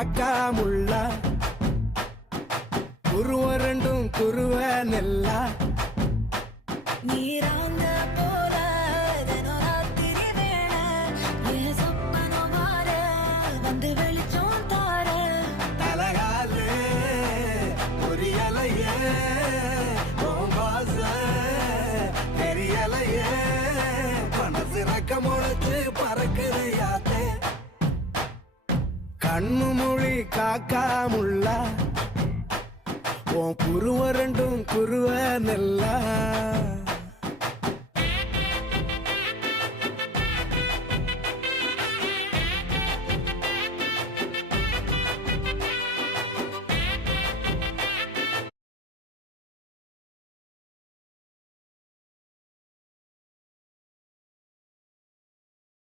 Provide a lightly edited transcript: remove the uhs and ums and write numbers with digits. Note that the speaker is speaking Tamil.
காக்கா முள்ளா குருவ ரெண்டும் குருவ நெல்லா நீராங்க போல தினராத்திரி வேள என் சொப்பனம் வார வந்து வெளிச்சம் தார தலகாலு புரியலையே உன் பாச தெரியலையே மனசு ரக்க முளைச்சு பறக்குதையாத்தே கண்ணு மொழி காக்கா முள்ளா உன் குருவ ரெண்டும் குருவ நெல்லா